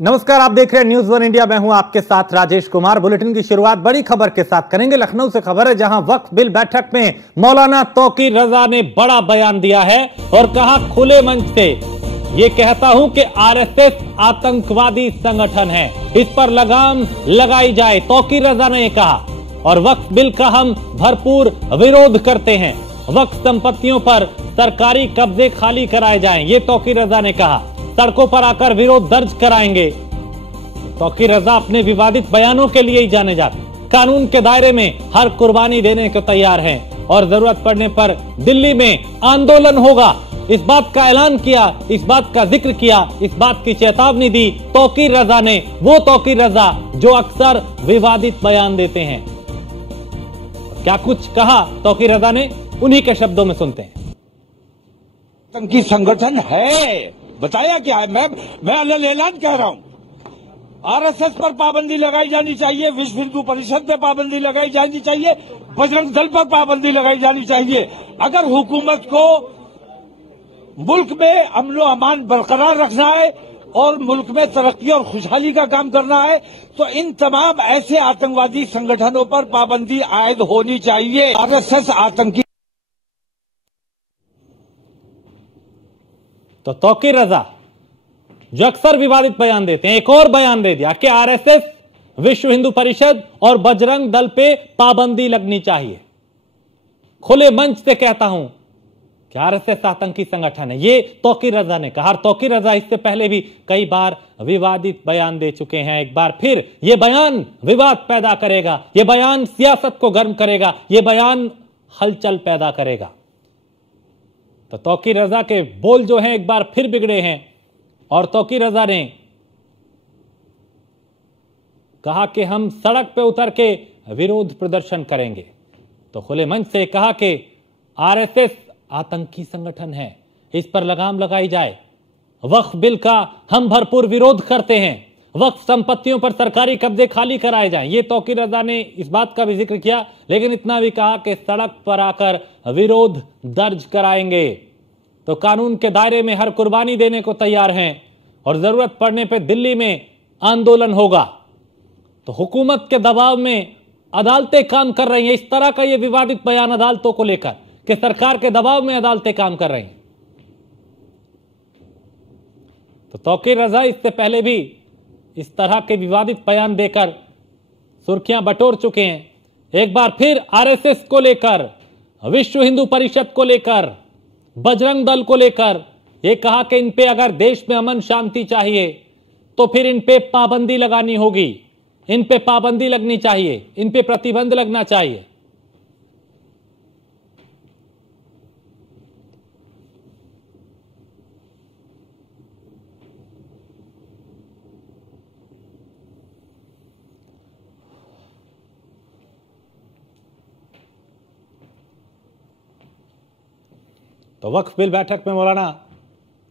नमस्कार, आप देख रहे हैं न्यूज़ वन इंडिया। मैं हूं आपके साथ राजेश कुमार। बुलेटिन की शुरुआत बड़ी खबर के साथ करेंगे। लखनऊ से खबर है, जहां वक्फ बिल बैठक में मौलाना तौकीर रजा ने बड़ा बयान दिया है और कहा, खुले मंच से ये कहता हूं कि आरएसएस आतंकवादी संगठन है, इस पर लगाम लगाई जाए, तौकीर रजा ने कहा। और वक्फ बिल का हम भरपूर विरोध करते हैं। वक्फ संपत्तियों पर सरकारी कब्जे खाली कराए जाएं, ये तौकीर रजा ने कहा। सड़कों पर आकर विरोध दर्ज कराएंगे। तौकीर रजा अपने विवादित बयानों के लिए ही जाने जाते, कानून के दायरे में हर कुर्बानी देने को तैयार हैं और जरूरत पड़ने पर दिल्ली में आंदोलन होगा, इस बात का ऐलान किया, इस बात का जिक्र किया, इस बात की चेतावनी दी तौकीर रजा ने। वो तौकीर रजा जो अक्सर विवादित बयान देते हैं। क्या कुछ कहा तौकीर रजा ने, उन्हीं के शब्दों में सुनते हैं। आतंकी संगठन है, बताया क्या है? मैं ऐलान कह रहा हूं। आरएसएस पर पाबंदी लगाई जानी चाहिए, विश्व हिंदू परिषद पे पाबंदी लगाई जानी चाहिए, बजरंग दल पर पाबंदी लगाई जानी चाहिए। अगर हुकूमत को मुल्क में अमन व अमान बरकरार रखना है और मुल्क में तरक्की और खुशहाली का काम करना है, तो इन तमाम ऐसे आतंकवादी संगठनों पर पाबंदी आयद होनी चाहिए। आरएसएस आतंकी। तो तौकीर रजा जो अक्सर विवादित बयान देते हैं, एक और बयान दे दिया कि आरएसएस, विश्व हिंदू परिषद और बजरंग दल पे पाबंदी लगनी चाहिए। खुले मंच से कहता हूं कि आरएसएस आतंकी संगठन है, ये तौकीर रजा ने कहा। तौकीर रजा इससे पहले भी कई बार विवादित बयान दे चुके हैं। एक बार फिर यह बयान विवाद पैदा करेगा, यह बयान सियासत को गर्म करेगा, यह बयान हलचल पैदा करेगा। तो तौकीर रजा के बोल जो हैं एक बार फिर बिगड़े हैं और तौकीर रजा ने कहा कि हम सड़क पे उतर के विरोध प्रदर्शन करेंगे। तो खुले मंच से कहा कि आरएसएस आतंकी संगठन है, इस पर लगाम लगाई जाए। वक्फ बिल का हम भरपूर विरोध करते हैं। वक्फ संपत्तियों पर सरकारी कब्जे खाली कराए जाएं, ये तौकीर रजा ने इस बात का भी जिक्र किया। लेकिन इतना भी कहा कि सड़क पर आकर विरोध दर्ज कराएंगे, तो कानून के दायरे में हर कुर्बानी देने को तैयार हैं और जरूरत पड़ने पर दिल्ली में आंदोलन होगा। तो हुकूमत के दबाव में अदालतें काम कर रही हैं। इस तरह का यह विवादित बयान अदालतों को लेकर कि सरकार के दबाव में अदालतें काम कर रही हैं। तो तौकीर रजा इससे पहले भी इस तरह के विवादित बयान देकर सुर्खियां बटोर चुके हैं। एक बार फिर आरएसएस को लेकर, विश्व हिंदू परिषद को लेकर, बजरंग दल को लेकर यह कहा कि इन पे अगर देश में अमन शांति चाहिए तो फिर इन पे पाबंदी लगानी होगी, इन पे पाबंदी लगनी चाहिए, इन पे प्रतिबंध लगना चाहिए। तो वक्फ बिल बैठक में मौलाना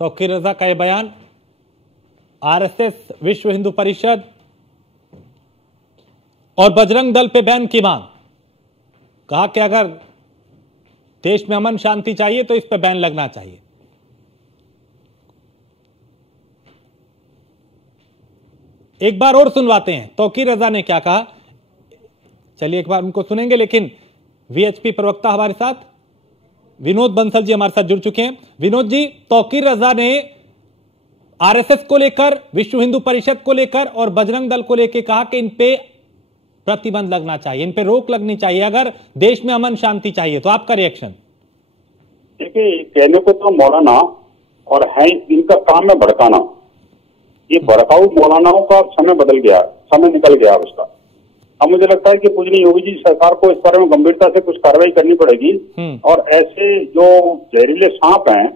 तौकीर रजा का यह बयान, आरएसएस, विश्व हिंदू परिषद और बजरंग दल पे बैन की मांग। कहा कि अगर देश में अमन शांति चाहिए तो इस पे बैन लगना चाहिए। एक बार और सुनवाते हैं तौकीर रजा ने क्या कहा। चलिए एक बार उनको सुनेंगे, लेकिन वीएचपी प्रवक्ता हमारे साथ विनोद बंसल जी हमारे साथ जुड़ चुके हैं। विनोद जी, तौकीर रजा ने आरएसएस को लेकर, विश्व हिंदू परिषद को लेकर और बजरंग दल को लेकर कहा कि इन पे प्रतिबंध लगना चाहिए, इन पे रोक लगनी चाहिए अगर देश में अमन शांति चाहिए। तो आपका रिएक्शन? देखिए, कहने को तो मौलाना और है, इनका काम है भड़काना। ये भड़काऊ मौलानाओं का समय बदल गया, समय निकल गया उसका। अब मुझे लगता है कि पूजनीय योगी जी सरकार को इस बारे में गंभीरता से कुछ कार्रवाई करनी पड़ेगी और ऐसे जो जहरीले सांप हैं,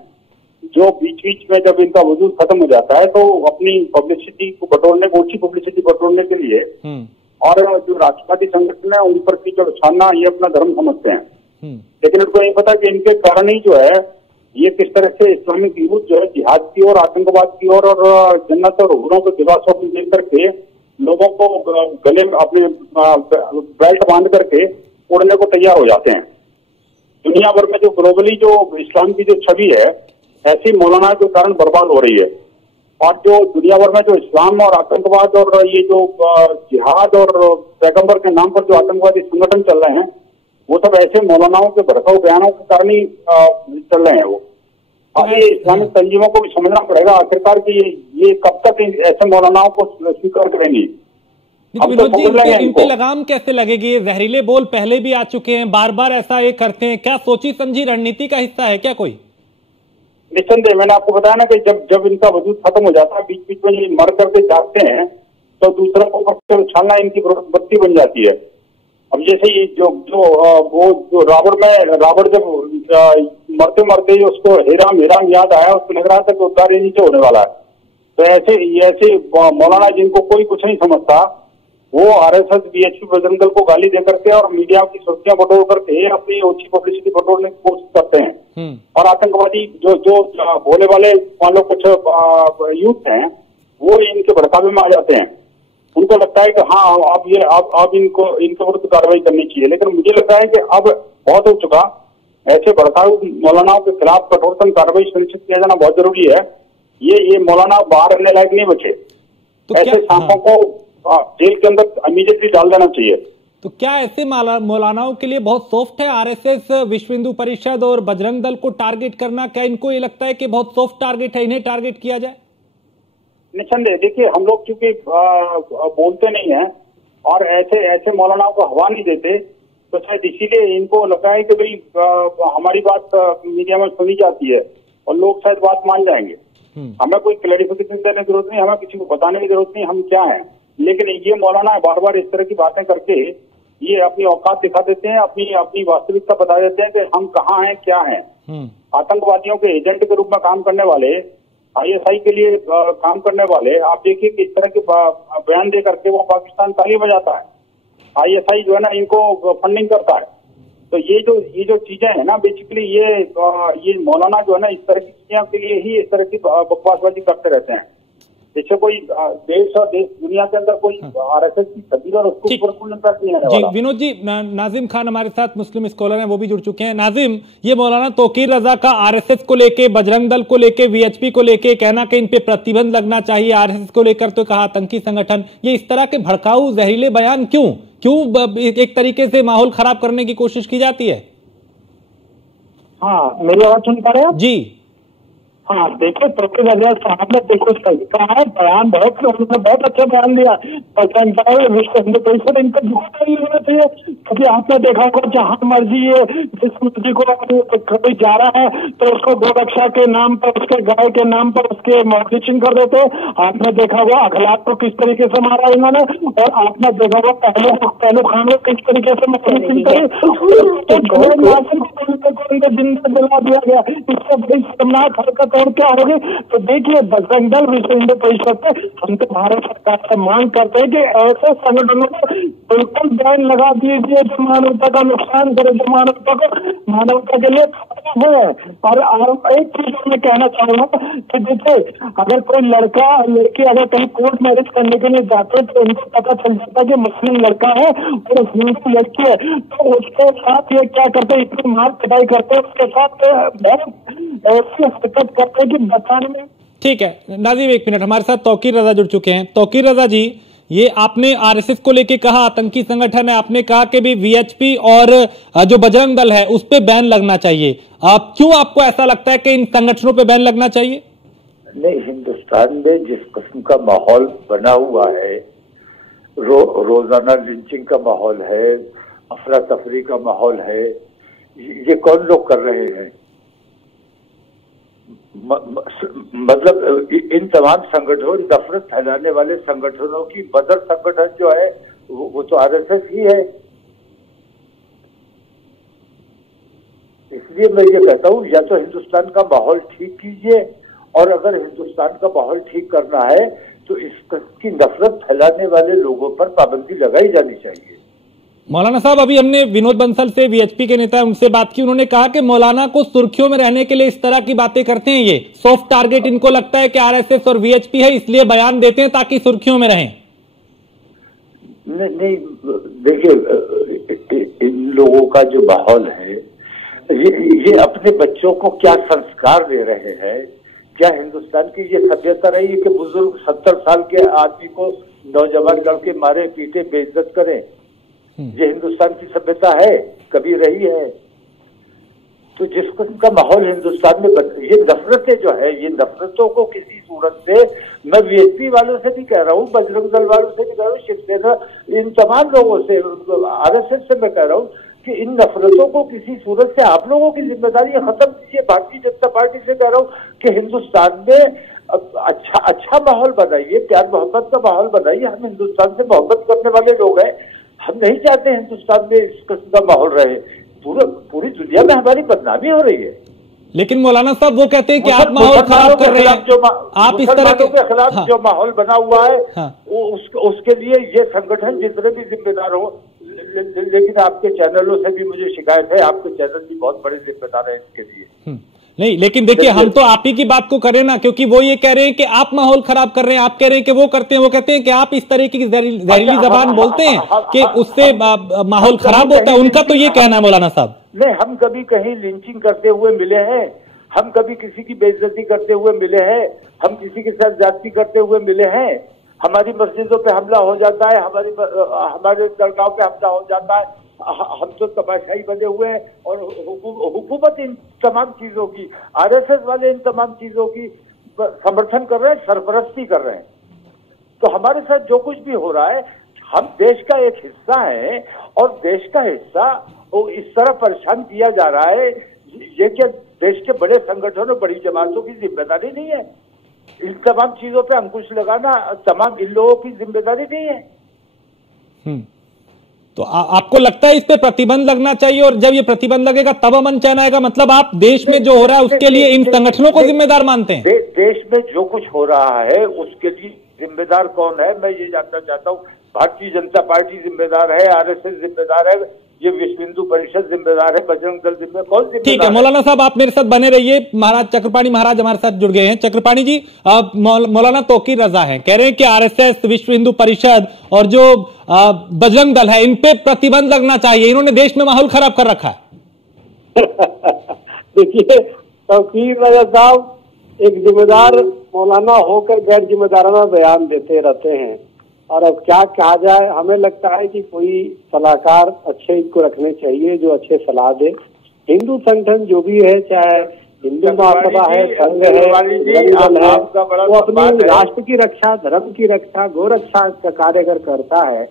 जो बीच बीच में जब इनका वजूद खत्म हो जाता है तो अपनी पब्लिसिटी को बटोरने, अच्छी पब्लिसिटी बटोरने के लिए और जो राष्ट्रवादी संगठन है उन पर कीचड़ उछालना, ये अपना धर्म समझते हैं। लेकिन उनको ये पता कि इनके कारण ही जो है ये किस तरह से इस्लामिक यूथ जो है जिहाद की ओर, आतंकवाद की ओर और जन्नत और हुरों को दिवा स्वप्न देख करके लोगों को गले में अपने बेल्ट बांध करके उड़ने को तैयार हो जाते हैं। दुनिया भर में जो ग्लोबली जो इस्लाम की जो छवि है, ऐसी मौलाना के कारण बर्बाद हो रही है। और जो दुनिया भर में जो इस्लाम और आतंकवाद और ये जो जिहाद और पैगंबर के नाम पर जो आतंकवादी संगठन चल रहे हैं, वो सब ऐसे मौलानाओं के भड़काऊ बयानों के कारण ही चल रहे हैं। वो अब ये इस्लामिक तंजीमों को भी समझना पड़ेगा आखिरकार कि ये कब तक ऐसे मौलानाओं को स्वीकार करेंगी। विनोद जी, इनकी लगाम कैसे लगेगी? जहरीले बोल पहले भी आ चुके हैं, बार बार ऐसा ये करते हैं, क्या सोची समझी रणनीति का हिस्सा है क्या कोई? निस्संदेह, मैंने आपको बताया ना कि जब इनका वजूद खत्म हो जाता है, बीच बीच में ये मर करके जागते हैं, तो दूसरों को पत्थर उछालना इनकी बत्ती बन जाती है। अब जैसे ये जो रावण जब मरते मरते ही उसको हेराम याद आया, उसको लग रहा था कि उद्धार नीचे होने वाला है। तो ऐसे मौलाना जिनको कोई कुछ नहीं समझता, वो आरएसएस वीएचपी बजरंग दल को गाली दे करके और मीडिया की सुर्खियां बटोर करके अपनी ओछी पब्लिसिटी बटोरने की कोशिश करते हैं। और आतंकवादी जो भोले वाले मान लो कुछ यूथ हैं, वो इनके भड़कावे में आ जाते हैं। उनको लगता है कि हाँ अब इनके विरुद्ध कार्रवाई करनी चाहिए, लेकिन मुझे लगता है कि अब बहुत हो चुका। ऐसे भड़काऊ मौलानाओं के खिलाफ कठोरतम कार्रवाई सुनिश्चित किया जाना बहुत जरूरी है। ये मौलाना बाहर रहने लायक नहीं बचे, तो ऐसे सांपों को जेल के अंदर इमीडिएटली डाल देना चाहिए। तो क्या ऐसे मौलानाओं के लिए बहुत सॉफ्ट है आरएसएस, विश्व हिंदू परिषद और बजरंग दल को टारगेट करना? क्या इनको ये लगता है कि बहुत सॉफ्ट टारगेट है, इन्हें टारगेट किया जाए? निस्संदेह, देखिए हम लोग चूंकि बोलते नहीं है और ऐसे मौलानाओं को हवा नहीं देते, तो शायद इसीलिए इनको लगता है कि भाई हमारी बात मीडिया में सुनी जाती है और लोग शायद बात मान जाएंगे। हमें कोई क्लैरिफिकेशन देने की जरूरत नहीं, हमें किसी को बताने की जरूरत नहीं हम क्या हैं। लेकिन ये मौलाना बार बार इस तरह की बातें करके ये अपनी औकात दिखा देते हैं, अपनी वास्तविकता बता देते हैं कि हम कहाँ हैं, क्या हैं। आतंकवादियों के एजेंट के रूप में काम करने वाले, आईएसआई के लिए काम करने वाले, आप देखिए कि इस तरह के बयान दे करके वो पाकिस्तान ताली बजाता है। आईएसआई जो है ना इनको फंडिंग करता है। तो ये जो चीजें है ना, बेसिकली ये मौलाना जो है ना इस तरह की चीजों के लिए ही इस तरह की बकवासबाजी करते रहते हैं। इससे कोई देश और दुनिया के अंदर कोई आरएसएस की तस्वीर और उसको ऊपर कोई इम्पैक्ट नहीं आने वाला। विनोद जी, नाजिम खान हमारे साथ मुस्लिम स्कॉलर हैं, वो भी जुड़ चुके हैं। नाजिम, ये मौलाना तौकीर रजा का आरएसएस को लेके, बजरंग दल को लेके, वीएचपी को लेके कहना कि इन पे प्रतिबंध लगना चाहिए, आरएसएस को लेकर तो कहा आतंकी संगठन, ये इस तरह के भड़काऊ जहरीले बयान क्यों एक तरीके से माहौल खराब करने की कोशिश की जाती है? हाँ, मेरी आवाज सुन पा रहे हैं जी? हाँ, देखो तौकीर रजा साहब ने देखो सही कहा है, बयान उन्होंने बहुत अच्छा बयान दिया। विश्व हिंदू परिषद इनका झूठ नहीं होना चाहिए, क्योंकि आपने देखा होगा जहां मर्जी ये जिस मर्जी को कभी जा रहा है तो उसको गोरक्षा के नाम पर, उसके गाय के नाम पर उसके मॉडलिंग कर देते हैं। आपने देखा होगा अखलाक को किस तरीके से मारा इन्होंने, और आपने देखा होगा पहलू खान को किस तरीके से मॉडलिंग करी, जिंदा जला दिया गया। इससे बड़ी शर्मनाक हरकत और क्या होगी? तो देखिए, बजरंग दल, विश्व हिंदू परिषद से हम तो भारत सरकार से मांग करते हैं कि ऐसे संगठनों को बिल्कुल बैन लगा दीजिए जो मानवता का नुकसान करे, जो मानवता के लिए है। और एक चीज मैं कहना चाहूंगा कि देखिए, अगर कोई लड़का लड़की अगर कहीं कोर्ट मैरिज करने के लिए जाते हैं तो उनको पता चल जाता है कि मुस्लिम लड़का है और हिंदू लड़की है, तो उसके साथ ये क्या करते हैं, इतनी मार पिटाई करते हैं, उसके साथ ऐसी हरकत करते हैं कि बताने में। ठीक है नाजिम, एक मिनट, हमारे साथ तौकीर रजा जुड़ चुके हैं। तौकीर रजा जी, ये आपने आरएसएस को लेके कहा आतंकी संगठन है, आपने कहा कि भी वीएचपी और जो बजरंग दल है उस पे बैन लगना चाहिए। क्यों आपको ऐसा लगता है कि इन संगठनों पे बैन लगना चाहिए? नहीं, हिंदुस्तान में जिस किस्म का माहौल बना हुआ है, रोजाना लिंचिंग का माहौल है, अफरा तफरी का माहौल है, ये कौन लोग कर रहे हैं? मतलब इन तमाम संगठनों, नफरत फैलाने वाले संगठनों की मदर संगठन जो है वो तो आरएसएस ही है। इसलिए मैं ये कहता हूँ, या तो हिंदुस्तान का माहौल ठीक कीजिए, और अगर हिंदुस्तान का माहौल ठीक करना है तो इसकी नफरत फैलाने वाले लोगों पर पाबंदी लगाई जानी चाहिए। मौलाना साहब, अभी हमने विनोद बंसल से, वीएचपी के नेता, उनसे बात की। उन्होंने कहा कि मौलाना को सुर्खियों में रहने के लिए इस तरह की बातें करते हैं, ये सॉफ्ट टारगेट इनको लगता है कि आरएसएस और वीएचपी है, इसलिए बयान देते हैं ताकि सुर्खियों में रहें। नहीं, देखिए, इन लोगों का जो माहौल है, ये अपने बच्चों को क्या संस्कार दे रहे हैं, क्या हिंदुस्तान की ये सभ्यता रही है कि बुजुर्ग 70 साल के आदमी को नौजवान लड़के मारे पीटे बेइज्जत करें? ये हिंदुस्तान की सभ्यता है? कभी रही है? तो जिस किस्म का माहौल हिंदुस्तान में ये नफरतें जो है, ये नफरतों को किसी सूरत से, मैं बीएसपी वालों से भी कह रहा हूँ, बजरंग दल वालों से भी कह रहा हूँ, शिवसेना, इन तमाम लोगों से, आरएसएस से मैं कह रहा हूँ कि इन नफरतों को किसी सूरत से आप लोगों की जिम्मेदारी खत्म कीजिए। भारतीय जनता पार्टी से कह रहा हूँ कि हिंदुस्तान में अच्छा माहौल बनाइए, प्यार मोहब्बत का माहौल बनाइए। हम हिंदुस्तान से मोहब्बत करने वाले लोग हैं, हम नहीं चाहते हिंदुस्तान में इस किस्म का माहौल रहे। पूरी दुनिया में हमारी बदनामी हो रही है। लेकिन मौलाना साहब वो कहते हैं कि आप माहौल खराब कर रहे हैं, आप इस तरह के खिलाफ हाँ। जो माहौल बना हुआ है हाँ। उसके लिए ये संगठन जितने भी जिम्मेदार हो, लेकिन आपके चैनलों से भी मुझे शिकायत है, आपके चैनल भी बहुत बड़े जिम्मेदार है इसके लिए। नहीं, लेकिन देखिए हम तो आप ही की बात को करें ना, क्योंकि वो ये कह रहे हैं कि आप माहौल खराब कर रहे हैं, आप कह रहे हैं कि वो करते हैं, वो कहते हैं कि आप इस तरह की जहरीली जबान बोलते हैं कि उससे माहौल खराब होता है। उनका तो ये कहना है मौलाना साहब। नहीं, हम कभी कहीं लिंचिंग करते हुए मिले हैं, हम कभी किसी की बेइज्जती करते हुए मिले हैं, हम किसी के साथ ज्यादती करते हुए मिले हैं। हमारी मस्जिदों पे हमला हो जाता है, हमारे दरगाह पे हमला हो जाता है, हम तो तमाशाई बने हुए हैं। और हुकूमत इन तमाम चीजों की, आरएसएस वाले इन तमाम चीजों की समर्थन कर रहे हैं, सरपरस्ती कर रहे हैं। तो हमारे साथ जो कुछ भी हो रहा है, हम देश का एक हिस्सा हैं और देश का हिस्सा इस तरह परेशान किया जा रहा है। ये क्या देश के बड़े संगठनों, बड़ी जमातों की जिम्मेदारी नहीं है? इन तमाम चीजों पे अंकुश लगाना तमाम इन लोगों की जिम्मेदारी नहीं है? तो आपको लगता है इस पे प्रतिबंध लगना चाहिए, और जब ये प्रतिबंध लगेगा तब अमन चैन आएगा? मतलब आप देश में जो हो रहा है उसके लिए इन संगठनों को जिम्मेदार मानते हैं? देश में जो कुछ हो रहा है उसके लिए जिम्मेदार कौन है, मैं ये जानना चाहता हूँ। भारतीय जनता पार्टी जिम्मेदार है, आरएसएस जिम्मेदार है, ये विश्व हिंदू परिषद जिम्मेदार है, बजरंग दल जिम्मेदार, कौन जिम्मेदार? ठीक है मौलाना साहब, आप मेरे साथ बने रहिए। महाराज चक्रपाणी महाराज हमारे साथ जुड़ गए हैं। चक्रपाणी जी, मौलाना तौकीर रजा हैं, कह रहे हैं कि आरएसएस, विश्व हिंदू परिषद और जो बजरंग दल है, इन पे प्रतिबंध लगना चाहिए, इन्होंने देश में माहौल खराब कर रखा है। देखिए, तौकीर रजा साहब एक जिम्मेदार मौलाना होकर गैर जिम्मेदाराना बयान देते रहते हैं, और अब क्या कहा जाए। हमें लगता है कि कोई सलाहकार अच्छे इनको रखने चाहिए जो अच्छे सलाह दे। हिंदू संगठन जो भी है, चाहे हिंदू महासभा है, संघ है, दल है, वो अपनी राष्ट्र की रक्षा, धर्म की रक्षा, गोरक्षा का कार्य अगर करता है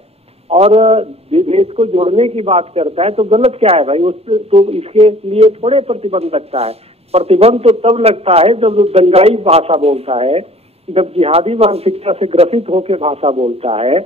और देश को जोड़ने की बात करता है तो गलत क्या है भाई? तो इसके लिए थोड़े प्रतिबंध लगता है। प्रतिबंध तो तब लगता है जब दंगाई भाषा बोलता है, जब जिहादी मानसिकता से ग्रसित होकर भाषा बोलता है,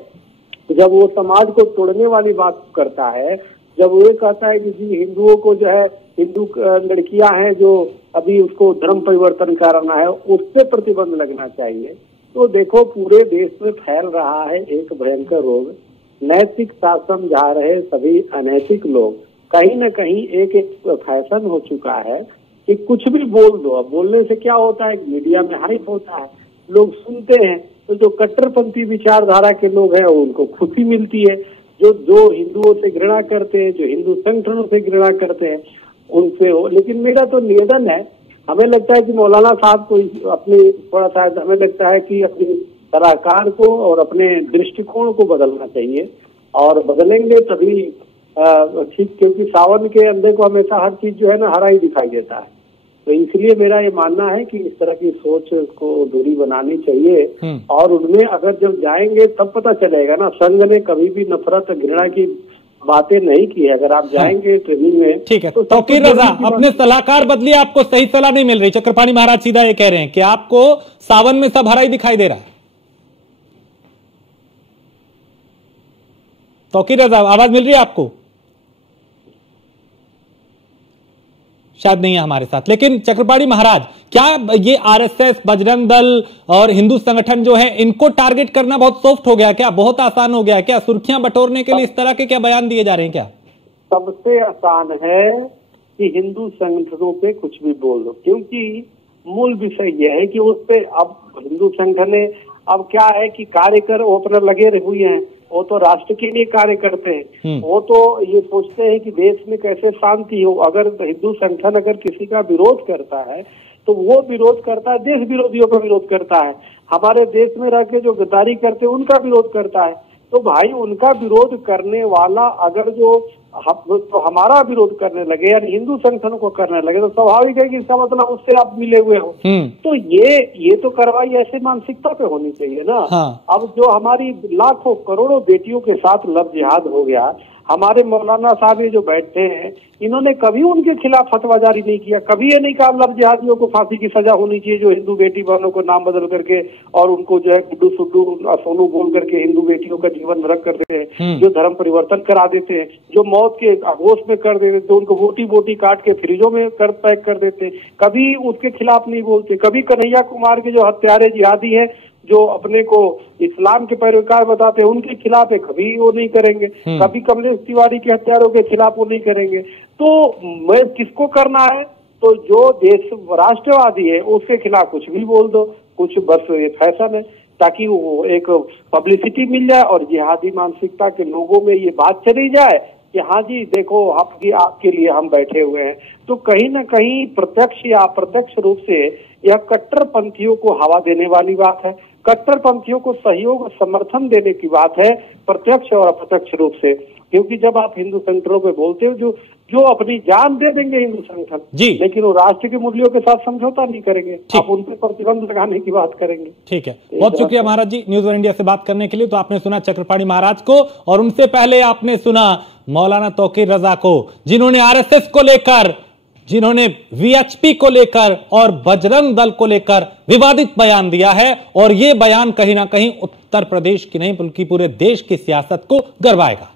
जब वो समाज को तोड़ने वाली बात करता है, जब वो ये कहता है कि जी हिंदुओं को जो है, हिंदू लड़कियां हैं जो अभी उसको धर्म परिवर्तन कराना है, उससे प्रतिबंध लगना चाहिए। तो देखो, पूरे देश में फैल रहा है एक भयंकर रोग। नैतिक शासन जा रहे सभी अनैतिक लोग, कहीं न कहीं एक फैशन हो चुका है कि कुछ भी बोल दो। अब बोलने से क्या होता है, मीडिया में हाइप होता है, लोग सुनते हैं, तो जो कट्टरपंथी विचारधारा के लोग हैं उनको खुशी मिलती है। जो हिंदुओं से घृणा करते हैं, जो हिंदू संगठनों से घृणा करते हैं, उनसे हो। लेकिन मेरा तो निवेदन है, हमें लगता है कि मौलाना साहब को अपनी थोड़ा सा, हमें लगता है कि अपनी सलाहकार को और अपने दृष्टिकोण को बदलना चाहिए, और बदलेंगे तभी ठीक, क्योंकि सावन के अंधे को हमेशा हर चीज जो है ना हरा ही दिखाई देता है। तो इसलिए मेरा ये मानना है कि इस तरह की सोच को दूरी बनानी चाहिए, और उनमें अगर जब जाएंगे तब पता चलेगा ना। संघ ने कभी भी नफरत, घृणा की बातें नहीं की है। अगर आप जाएंगे ट्रेनिंग में, ठीक है। तो तौकीर रजा, अपने सलाहकार बदलिए, आपको सही सलाह नहीं मिल रही। चक्रपाणी महाराज सीधा ये कह रहे हैं कि आपको सावन में सब हरा ही दिखाई दे रहा है। तौकीर रजा, आवाज मिल रही है आपको? शायद नहीं है हमारे साथ। लेकिन चक्रपाणी महाराज, क्या ये आरएसएस, बजरंग दल और हिंदू संगठन जो है, इनको टारगेट करना बहुत सॉफ्ट हो गया क्या? बहुत आसान हो गया क्या? सुर्खियां बटोरने के लिए इस तरह के क्या बयान दिए जा रहे हैं क्या? सबसे आसान है कि हिंदू संगठनों पे कुछ भी बोल दो, क्योंकि मूल विषय यह है कि उस पे अब हिंदू संगठन अब क्या है कि कार्यकर वो अपना लगे हुए हैं, वो तो राष्ट्र के लिए कार्य करते हैं, वो तो ये सोचते हैं कि देश में कैसे शांति हो। अगर हिंदू संगठन अगर किसी का विरोध करता है तो वो विरोध करता है, देश विरोधियों का विरोध करता है, हमारे देश में रह के जो गद्दारी करते हैं उनका विरोध करता है। तो भाई उनका विरोध करने वाला अगर तो हमारा विरोध करने लगे यानी हिंदू संगठनों को करने लगे तो स्वाभाविक है कि इसका मतलब उससे आप मिले हुए हो। तो ये तो कार्रवाई ऐसे मानसिकता पे होनी चाहिए ना। हाँ। अब जो हमारी लाखों करोड़ों बेटियों के साथ लव जिहाद हो गया, हमारे मौलाना साहब ये जो बैठे हैं इन्होंने कभी उनके खिलाफ फतवा जारी नहीं किया, कभी ये नहीं कहा लव जिहादियों को फांसी की सजा होनी चाहिए जो हिंदू बेटी बहनों को नाम बदल करके और उनको जो है गुड्डू सुड्डू सोनू बोल करके हिंदू बेटियों का जीवन नरक कर देते हैं, जो धर्म परिवर्तन करा देते हैं, जो मौत के आगोश में कर देते तो उनको बोटी बोटी काट के फ्रिजों में पैक कर देते, कभी उसके खिलाफ नहीं बोलते। कभी कन्हैया कुमार के जो हत्यारे जिहादी है जो अपने को इस्लाम के पैरोकार बताते हैं उनके खिलाफ है, कभी वो नहीं करेंगे। कभी कमलेश तिवारी के हत्यारों के खिलाफ वो नहीं करेंगे। तो मैं किसको करना है, तो जो देश राष्ट्रवादी है उसके खिलाफ कुछ भी बोल दो, कुछ बस ये फैशन है ताकि वो एक पब्लिसिटी मिल जाए और जिहादी मानसिकता के लोगों में ये बात चली जाए कि हाँ जी देखो आपके लिए हम बैठे हुए हैं। तो कहीं ना कहीं प्रत्यक्ष या अप्रत्यक्ष रूप से यह कट्टरपंथियों को हवा देने वाली बात है, कट्टरपंथियों को सहयोग और समर्थन देने की बात है प्रत्यक्ष और अप्रत्यक्ष रूप से। क्योंकि जब आप हिंदू संगठनों पे बोलते हो जो अपनी जान दे देंगे हिंदू संगठन, लेकिन वो राष्ट्र के मूल्यों के साथ समझौता नहीं करेंगे, आप उन पर प्रतिबंध लगाने की बात करेंगे। ठीक है, बहुत शुक्रिया महाराज जी न्यूज़ वन इंडिया से बात करने के लिए। तो आपने सुना चक्रपाणी महाराज को और उनसे पहले आपने सुना मौलाना तौकीर रजा को, जिन्होंने आरएसएस को लेकर, जिन्होंने वीएचपी को लेकर और बजरंग दल को लेकर विवादित बयान दिया है। और ये बयान कहीं ना कहीं उत्तर प्रदेश की नहीं बल्कि पूरे देश की सियासत को गरमाएगा।